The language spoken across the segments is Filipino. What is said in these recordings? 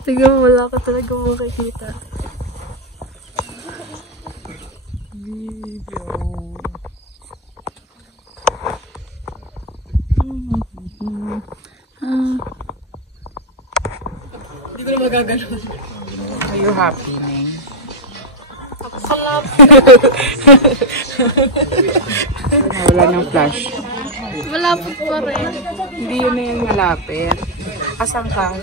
Tignan mo, wala ka talaga makikita. Video. Hindi ko na magagano'n. Are you happy, Neng? Wala ng flash. Malapit pa rin. Hindi yun na yung malapit. Asan ka?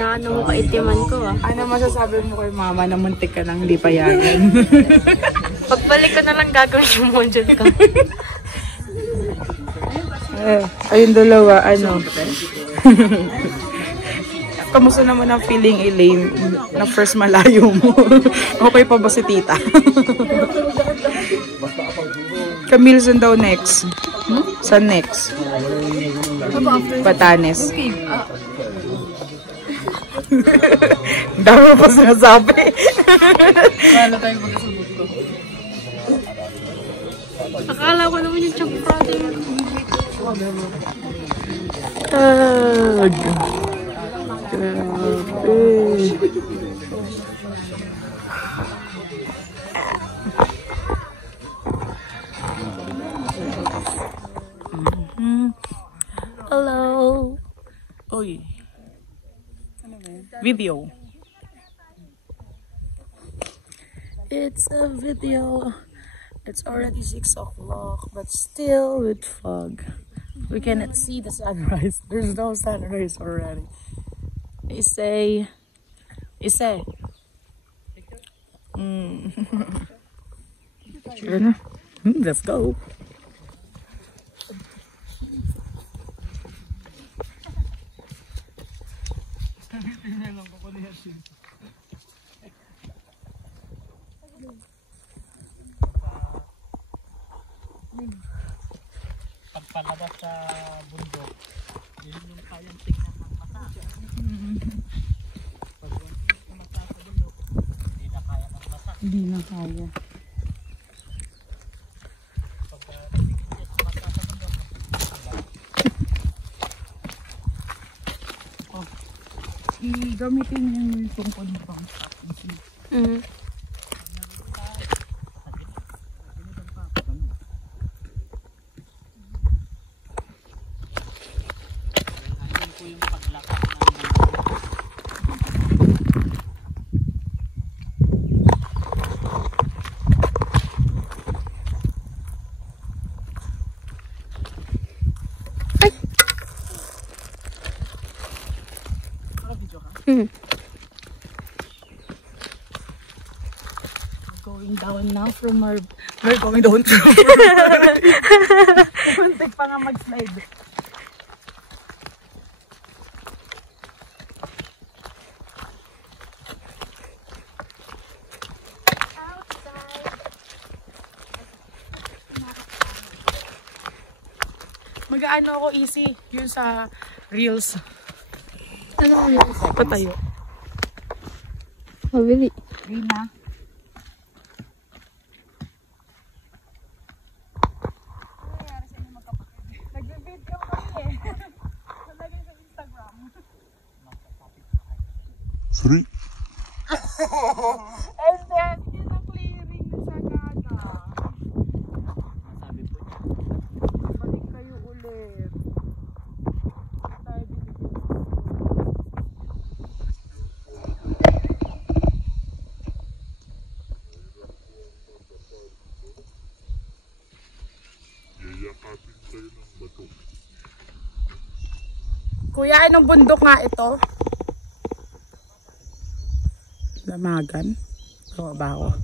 Ano mo kaitiman ko ah. Ano masasabi mo kay mama na muntik ka nang hindi payagan? Pagbalik ko na lang gagawin yung module ko. Ayun dalawa, ano? Kamusta naman ang feeling, Elaine, na first malayo mo? Okay pa ba si tita? Camille, saan daw next? Saan next? Batanes. Dami mo pa sinasabi. Wala tayong magkasabot ko. Akala ko naman yung chunk Friday. Tag. Grabe. Hello. Oy. Video. It's a video. It's already 6 o'clock, but still with fog. We cannot see the sunrise. There's no sunrise already. Isay. Sure na. Let's go. Pagpalabas sa bundok, yun yung kayang tingnan ng mata. Pag yung mata sa bundok, hindi na kaya ng mata. Hindi na kaya. Pag tingin niya sa mata sa bundok, Gamitin niyo yung tungkol ng pang stop. Going down now from our... We're going down from muntik pa nga mag-slide. Mag-aano ako easy yun sa reels. Ano yun? Patayo. Mabili. Rina. Nagbe-video kami eh. Nalagay sa Instagram. Three. And then, yun ang clearing sa Sagada. sabi po niya, Balik kayo ulit. Tayo bibigyan. Yayakapin tayo ng bato. Kuya, anong bundok nga ito? Lamagan. Bawa.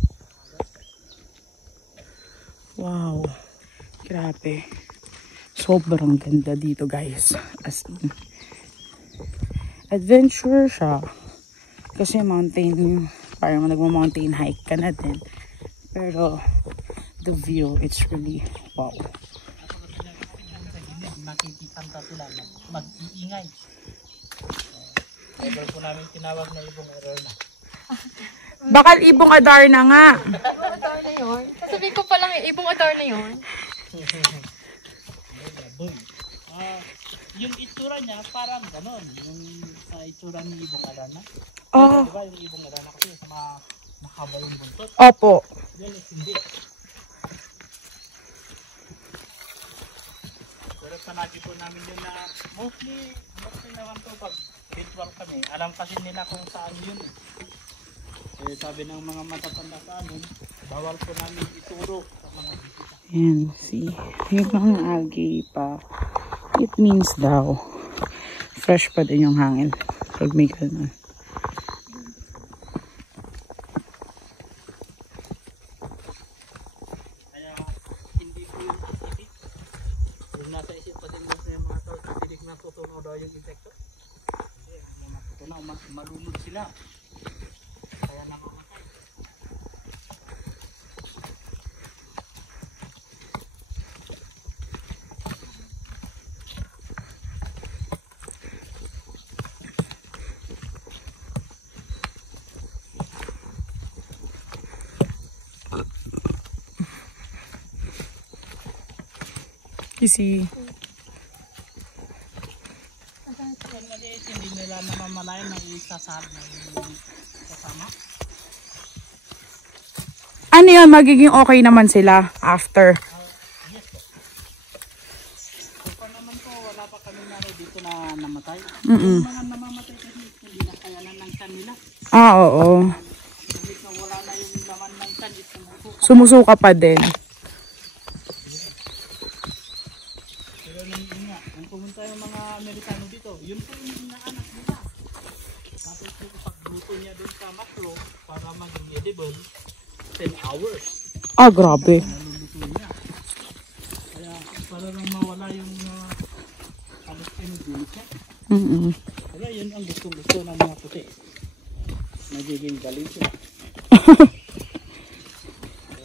Wow. Grabe. Sobrang ganda dito, guys. As in. Adventure siya. Kasi mountain, parang nagmo-mountain hike ka na din. Pero, the view, it's really wow. makikitang ka sila mag-iingay. Ever po namin tinawag na ibong error na. Bakal ibong adar na nga. Ibong adar na yun. Sasabihin ko palang ibong adar na yun. Yung itsura niya parang ganon. Yung itsura ni ibong arana. Ah, Diba yung ibong arana kasi mahaba yung buntot. opo. Yan is hindi. Pero panagi po namin yun na mostly naman po pag virtual kami. Alam kasi nila kung saan yun. Eh, sabi ng mga matatanda sa amin, bawal po namin ituro sa mga bisita. Yan, see. Yung mga algae pa. It means daw, fresh pa din yung hangin. Pag may ganun. Kaya hindi po yung isipin. Yung nasa isip pa din mo sa mga tao, pilig na tutunaw daw yung insekto. Hindi, ang matutunaw, malunod sila. Kaya namamatay. Kasi, Kung maliit, hindi nila namamalayan na isasal na yung kasama. ano yun, magiging okay naman sila after. Yes po. So pa naman po, wala pa kami naro dito na namatay. Mm-mm. Yung mga namamatay kasi hindi na kayanan ng tiyan nila. Ah, oo. Kahit na wala na yung laman ng tiyan, Sumusuka pa din. pero nung nga, kung pumunta yung mga Amerikano dito, yun po yung inaanak nila. Tapos yung pagluto niya doon sa makro para maging edible, 10 hours Ah, grabe. naluluto niya. Kaya para lang mawala yung halos pinugulit niya. Mm-mm. Kaya yun ang gusto ng mga puti. Nagiging galing sila.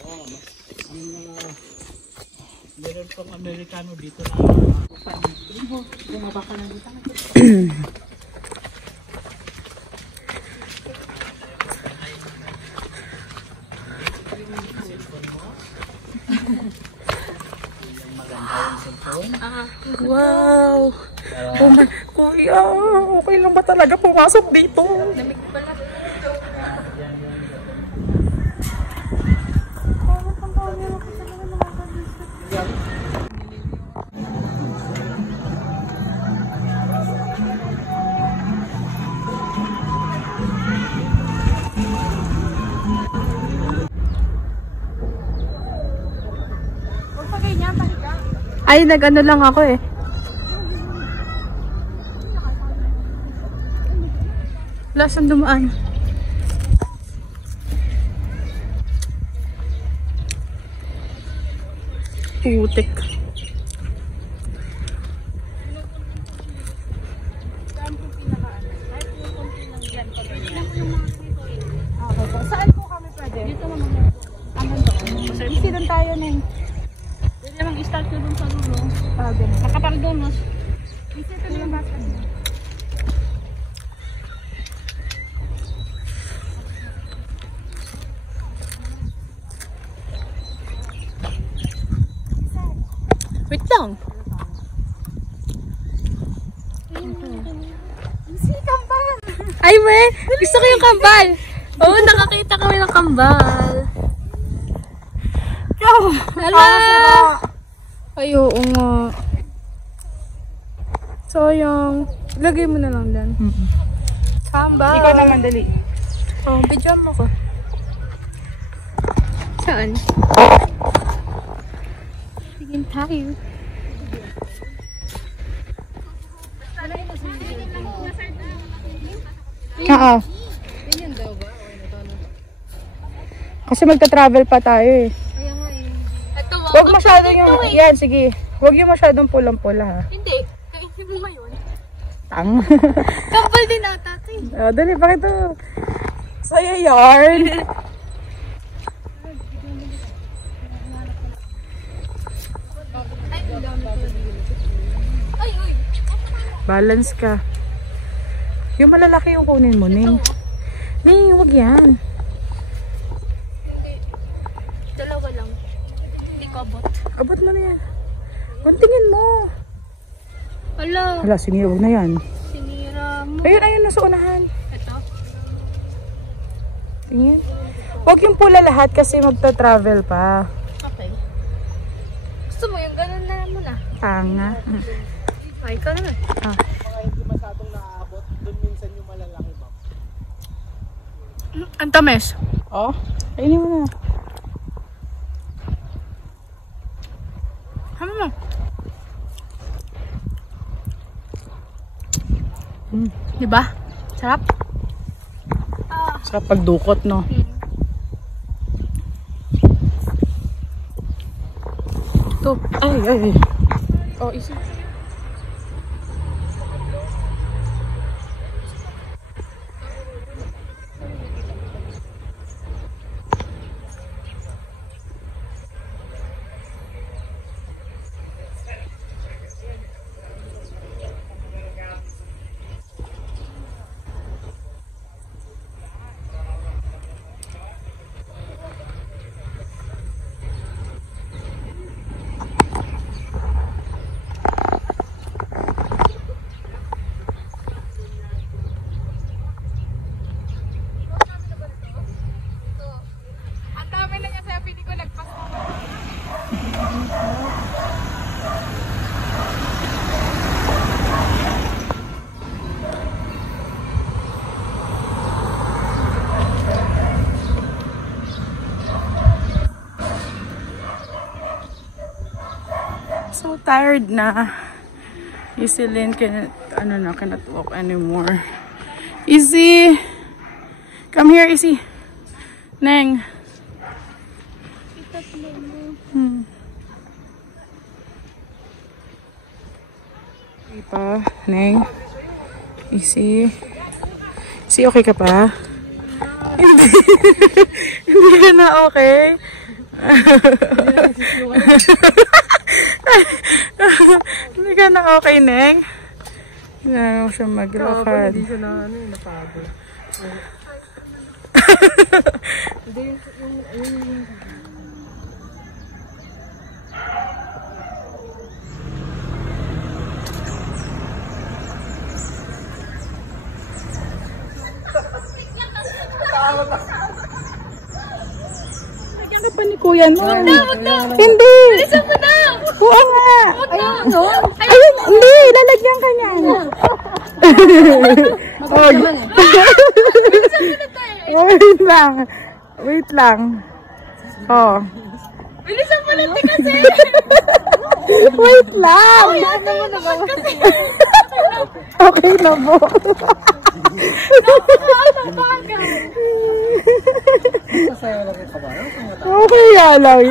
Oo, meron pang Amerikano dito na bumaba ka na dito. Yung maganda yung cellphone. Wow! Oh my, kuya, okay lang ba talaga pumasok dito? Ay, nag-ano lang ako eh. Wala siyang dumaan. Putik. Saan po kami pwede? Dito naman. Easy doon tayo na eh. Pwede namang i-start ko dun sa dulo. Nakapal doon, mas. Easy ito yung basa. Wait lang. Easy, kambal! Ay, we! Gusto ko yung kambal! Oo, nakakita kami ng kambal. Hala! Ay, oo nga. Sayang. Lagay mo na lang dyan. Kambal! Ikaw naman, dali. Oh, video mo ko. Saan? Tingin tayo. Oo. Kasi magta-travel pa tayo eh. Ito, Huwag masyadong yung, yan, sige. Huwag yung masyadong pulang-pula ha. Hindi. Kainin mo ngayon. Tang. Kambal din ata ito eh. Oh, dali, bakit to? Sa'yo yarn. Ay, uy. Balance ka. Yung malalaki yung kunin mo, Ning. Ning, huwag yan. Dalawa lang. Hindi ko abot. Abot mo na yan. Kuntingin mo. Hala. Hala, sinira, huwag na yan. Sinira. Ayun, ayun, nasa unahan. Ito? Tingin. Huwag yung pula lahat kasi magta-travel pa. Okay. Gusto mo yung ganun na muna? Tanga. Ay, ikaw naman. Mga hindi masyadong naaabot, doon minsan yung malalaki ba? Ang tamis. Oh, kainin mo na. Ano? Diba? Sarap? Sarap pagdukot, no? Ito. Ay, ay, ay. Oh, easy. So tired na. Easy Lynn cannot walk anymore. Easy! Come here, Easy. Neng. Okay pa, Neng. Easy. Easy, okay ka pa? Hindi. Hindi ka na okay? Hindi ka na okay, Neng? Hindi na siya maglakad. Hindi siya na napagod. Ano pa ni Kuya no? Hindi! Bilisan mo na! Kuha nga! Ayun, no? Ayun! Hindi! Lalagyan ka niya! Oy! Wait lang! Wait lang! Oh! Bilisan mo na kasi! Wait lang! Okay na po! Okay nga lang.